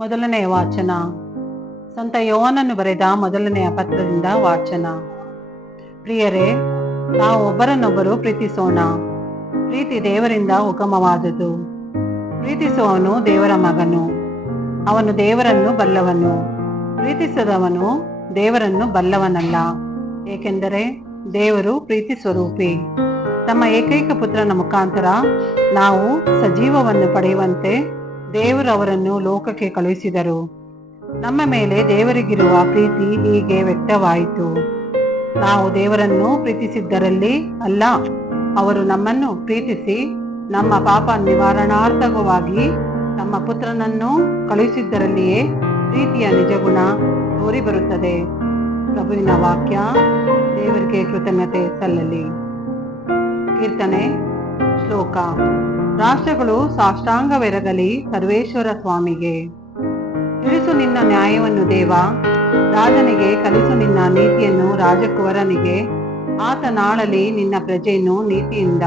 ಮೊದಲನೆಯ ವಾಚನ. ಸಂತ ಯೋವನನ್ನು ಬರೆದ ಮೊದಲನೆಯ ಪತ್ರದಿಂದ ವಾಚನ. ಪ್ರಿಯರೇ, ನಾವು ಒಬ್ಬರನ್ನೊಬ್ಬರು ಪ್ರೀತಿಸೋಣ. ಪ್ರೀತಿ ದೇವರಿಂದ ಉಗಮವಾದುದು. ಪ್ರೀತಿಸುವವನು ದೇವರ ಮಗನು. ಅವನು ದೇವರನ್ನು ಬಲ್ಲವನು. ಪ್ರೀತಿಸದವನು ದೇವರನ್ನು ಬಲ್ಲವನಲ್ಲ. ಏಕೆಂದರೆ ದೇವರು ಪ್ರೀತಿ ಸ್ವರೂಪಿ. ತಮ್ಮ ಏಕೈಕ ಪುತ್ರನ ಮುಖಾಂತರ ನಾವು ಸಜೀವವನ್ನು ಪಡೆಯುವಂತೆ ದೇವರು ಅವರನ್ನು ಲೋಕಕ್ಕೆ ಕಳುಹಿಸಿದರು. ನಮ್ಮ ಮೇಲೆ ದೇವರಿಗಿರುವ ಪ್ರೀತಿ ಹೀಗೆ ವ್ಯಕ್ತವಾಯಿತು. ನಾವು ದೇವರನ್ನು ಪ್ರೀತಿಸಿದ್ದರಲ್ಲಿ ಅಲ್ಲ, ಅವರು ನಮ್ಮನ್ನು ಪ್ರೀತಿಸಿ ನಮ್ಮ ಪಾಪ ನಿವಾರಣಾರ್ಥಕವಾಗಿ ತಮ್ಮ ಪುತ್ರನನ್ನು ಕಳುಹಿಸಿದ್ದರಲ್ಲಿಯೇ ಪ್ರೀತಿಯ ನಿಜಗುಣ ತೋರಿ ಬರುತ್ತದೆ ಪ್ರಭುವಿನ ವಾಕ್ಯ, ದೇವರಿಗೆ ಕೃತಜ್ಞತೆ ಸಲ್ಲಲಿ. ಕೀರ್ತನೆ, ಶ್ಲೋಕ. ರಾಷ್ಟ್ರಗಳು ಸಾಷ್ಟಾಂಗವೆರಗಲಿ ಸರ್ವೇಶ್ವರ ಸ್ವಾಮಿಗೆ. ತಿಳಿಸು ನಿನ್ನ ನ್ಯಾಯವನ್ನು ದೇವ, ರಾಜನಿಗೆ ಕಲಿಸು ನಿನ್ನ ನೀತಿಯನ್ನು ರಾಜಕುವರನಿಗೆ. ಆತನಾಳಲಿ ನಿನ್ನ ಪ್ರಜೆಯನ್ನು ನೀತಿಯಿಂದ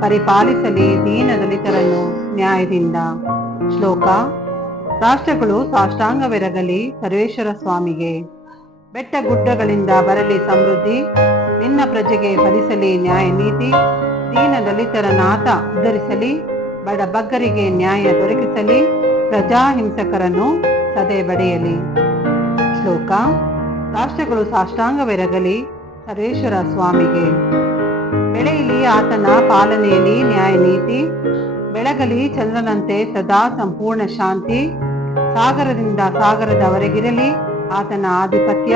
ಪರಿಪಾಲಿಸಲಿ ದೀನ ದಲಿತರನ್ನು ನ್ಯಾಯದಿಂದ. ಶ್ಲೋಕ, ರಾಷ್ಟ್ರಗಳು ಸಾಷ್ಟಾಂಗವೆರಗಲಿ ಸರ್ವೇಶ್ವರ ಸ್ವಾಮಿಗೆ. ಬೆಟ್ಟ ಗುಡ್ಡಗಳಿಂದ ಬರಲಿ ಸಮೃದ್ಧಿ, ನಿನ್ನ ಪ್ರಜೆಗೆ ಫಲಿಸಲಿ ನ್ಯಾಯ ನೀತಿ ದೀನ ದಲಿತರ ನಾಥ ಉದ್ಧರಿಸಲಿ, ಬಡ ಬಗ್ಗರಿಗೆ ನ್ಯಾಯ ದೊರಕಿಸಲಿ, ಪ್ರಜಾಹಿಂಸಕರನ್ನು ಸದೆ ಬಡಿಯಲಿ. ಶ್ಲೋಕ, ರಾಷ್ಟ್ರಗಳು ಸಾಷ್ಟಾಂಗವೆರಗಲಿ ಸರ್ವೇಶ್ವರ ಸ್ವಾಮಿಗೆ. ಬೆಳೆಯಲಿ ಆತನ ಪಾಲನೆಯಲ್ಲಿ ನ್ಯಾಯ ನೀತಿ, ಬೆಳಗಲಿ ಚಂದ್ರನಂತೆ ಸದಾ ಸಂಪೂರ್ಣ ಶಾಂತಿ, ಸಾಗರದಿಂದ ಸಾಗರದವರೆಗಿರಲಿ ಆತನ ಆಧಿಪತ್ಯ,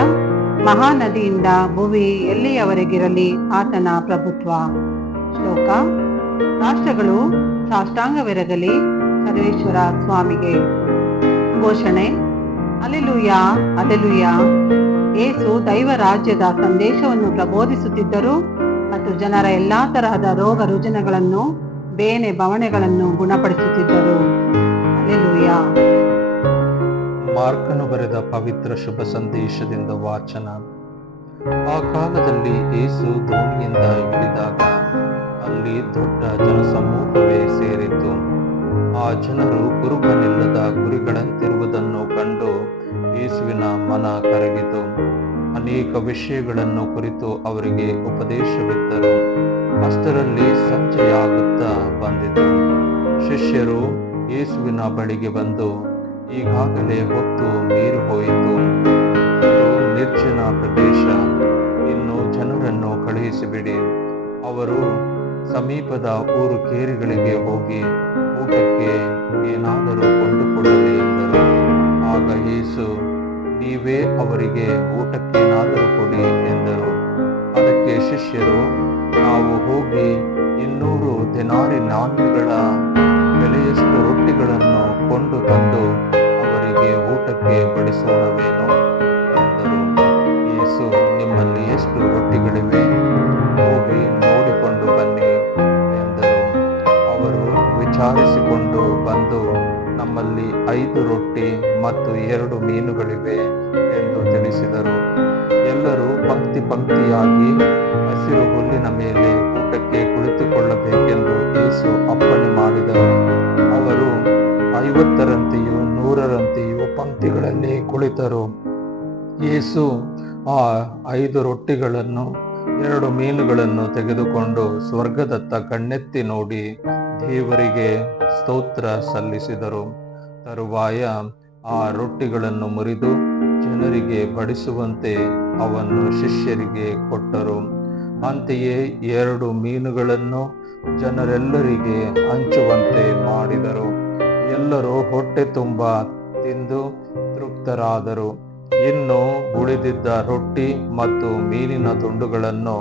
ಮಹಾನದಿಯಿಂದ ಭುವಿ ಎಲ್ಲಿಯವರೆಗಿರಲಿ ಆತನ ಪ್ರಭುತ್ವ. ಶ್ಲೋಕ ರಾಷ್ಟ್ರಗಳು ಸಾಷ್ಟಾಂಗವೆರಗಲಿ ಸರ್ವೇಶ್ವರ ಸ್ವಾಮಿಗೆ. ಘೋಷಣೆ. ಅಲೆಲುಯ ಅಲೆಲುಯ ಏಸು ದೈವ ರಾಜ್ಯದ ಸಂದೇಶವನ್ನು ಪ್ರಬೋಧಿಸುತ್ತಿದ್ದರು ಮತ್ತು ಜನರ ಎಲ್ಲಾ ತರಹದ ರೋಗ ರುಜಿನಗಳನ್ನು, ಬೇನೆ ಬವಣೆಗಳನ್ನು ಗುಣಪಡಿಸುತ್ತಿದ್ದರು. ಅಲೆಲುಯ ಮಾರ್ಕನು ಬರೆದ ಪವಿತ್ರ ಶುಭ ಸಂದೇಶದಿಂದ ವಾಚನ. ಆ ಕಾಲದಲ್ಲಿ ಏಸು ದೋಣಿಯಿಂದ ಇಳಿದಾಗ ದೊಡ್ಡ ಜನಸಮೂಹವೇ ಸೇರಿತು. ಆ ಜನರು ಕುರುಬನಿಲ್ಲದ ಗುರಿಗಳಂತಿರುವುದನ್ನು ಕಂಡು ಯೇಸುವಿನ ಮನ ಕರಗಿತು. ಅನೇಕ ವಿಷಯಗಳನ್ನು ಕುರಿತು ಅವರಿಗೆ ಉಪದೇಶವಿತ್ತರು. ಅಷ್ಟರಲ್ಲಿ ಸಂಜೆಯಾಗುತ್ತಾ ಬಂದಿತು. ಶಿಷ್ಯರು ಯೇಸುವಿನ ಬಳಿಗೆ ಬಂದು, ಈಗಾಗಲೇ ಹೊತ್ತು ನೀರು ಹೋಯಿತು ನಿರ್ಜನ ಪ್ರದೇಶ. ಇನ್ನು ಜನರನ್ನು ಕಳುಹಿಸಿಬಿಡಿ. ಅವರು ಸಮೀಪದ ಊರು ಕೇರಿಗಳಿಗೆ ಹೋಗಿ ಊಟಕ್ಕೆ ಏನಾದರೂ ಕೊಂಡುಕೊಳ್ಳಲಿ ಎಂದರು. ಆಗ ಯೇಸು, ನೀವೇ ಅವರಿಗೆ ಊಟಕ್ಕೇನಾದರೂ ಕೊಡಿ ಎಂದರು. ಅದಕ್ಕೆ ಶಿಷ್ಯರು, ನಾವು ಹೋಗಿ ಇನ್ನೂರು ದಿನಾರಿ ನಾಣ್ಯಗಳ ಬೆಲೆಯಷ್ಟು ರೊಟ್ಟಿಗಳನ್ನು ಕೊಂಡು ತಂದು ಅವರಿಗೆ ಊಟಕ್ಕೆ ಬಡಿಸೋಣವೇನೋ ಎಂದರು. ಯೇಸು, ನಿಮ್ಮಲ್ಲಿ ಎಷ್ಟು ರೊಟ್ಟಿಗಳಿವೆ ಐದು ರೊಟ್ಟಿ ಮತ್ತು ಎರಡು ಮೀನುಗಳಿವೆ ಎಂದು ತಿಳಿಸಿದರು. ಎಲ್ಲರೂ ಪಂಕ್ತಿ ಪಂಕ್ತಿಯಾಗಿ ಹಸಿರು ಹುಲ್ಲಿನ ಮೇಲೆ ಊಟಕ್ಕೆ ಕುಳಿತುಕೊಳ್ಳಬೇಕೆಂದು ಯೇಸು ಅಪ್ಪಣೆ ಮಾಡಿದರು. ಅವರು ಐವತ್ತರಂತೆಯೂ ನೂರರಂತೆಯೂ ಪಂಕ್ತಿಗಳಲ್ಲಿ ಕುಳಿತರು. ಯೇಸು ಆ ಐದು ರೊಟ್ಟಿಗಳನ್ನು, ಎರಡು ಮೀನುಗಳನ್ನು ತೆಗೆದುಕೊಂಡು ಸ್ವರ್ಗದತ್ತ ಕಣ್ಣೆತ್ತಿ ನೋಡಿ ದೇವರಿಗೆ ಸ್ತೋತ್ರ ಸಲ್ಲಿಸಿದರು. ತರುವಾಯ ಆ ರೊಟ್ಟಿಗಳನ್ನು ಮುರಿದು ಜನರಿಗೆ ಬಡಿಸುವಂತೆ ಅವನ್ನು ಶಿಷ್ಯರಿಗೆ ಕೊಟ್ಟರು. ಅಂತೆಯೇ ಎರಡು ಮೀನುಗಳನ್ನು ಜನರೆಲ್ಲರಿಗೆ ಹಂಚುವಂತೆ ಮಾಡಿದರು. ಎಲ್ಲರೂ ಹೊಟ್ಟೆ ತುಂಬ ತಿಂದು ತೃಪ್ತರಾದರು. ಇನ್ನು ಉಳಿದಿದ್ದ ರೊಟ್ಟಿ ಮತ್ತು ಮೀನಿನ ತುಂಡುಗಳನ್ನು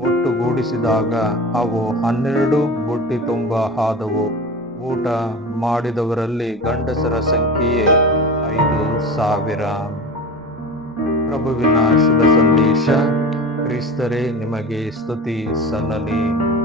ಒಟ್ಟುಗೂಡಿಸಿದಾಗ ಅವು ಹನ್ನೆರಡು ಬುಟ್ಟಿ ತುಂಬ ಆದವು. ಊಟ ಮಾಡಿದವರಲ್ಲಿ ಗಂಡಸರ ಸಂಖ್ಯೆಯೇ ಐದು ಸಾವಿರ. ಪ್ರಭುವಿನ ಸಂದೇಶ ಕ್ರಿಸ್ತರೇ ನಿಮಗೆ ಸ್ತುತಿ ಸಲ್ಲಲಿ.